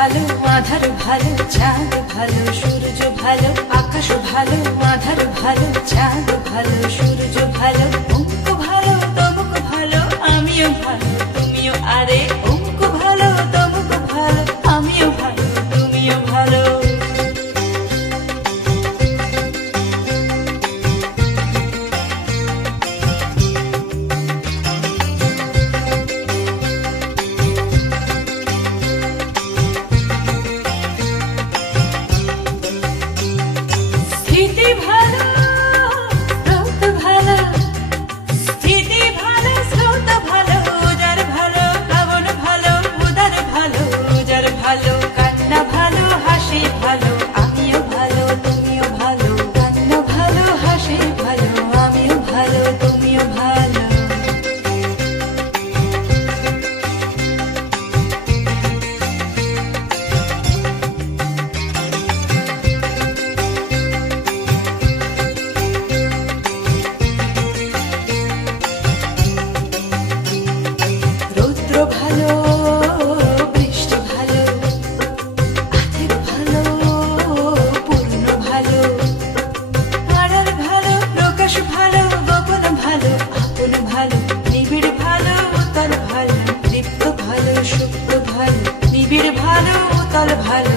ভালো, আধার ভালো, চাঁদ ভালো, সূর্য ভালো, আকাশ ভালো, আধার ভালো, চাঁদ ভালো, সূর্য ভালো, অঙ্ক ভালো, তমক ভালো, আমিও ভালো, তুমিও, আরে অঙ্ক ভালো, তমক ভালো, আমিও ভালো, তুমিও ভালো। স্থিতি ভালো, স্রোত ভালো, স্থিতি ভালো, স্রোত ভালো, উজার ভালো, প্লাবন ভালো, উদার ভালো, উজার ভালো, কান্না ভালো, হাসি ভালো, আমিও ভালো, তুমিও ভালো, কান্না ভালো, হাসি ভালো, আমিও ভালো, তুমিও ভালো। রৌদ্র ভালো, বৃষ্টি ভালো, আধেক ভালো, পূর্ণ ভালো, আড়ার ভালো, প্রকাশ ভালো, গোপন ভালো, আপন ভালো, নিবিড় ভালো, উতল ভালো, দীপ্ত ভালো, সুপ্ত ভালো, নিবিড় ভালো, উতল ভালো,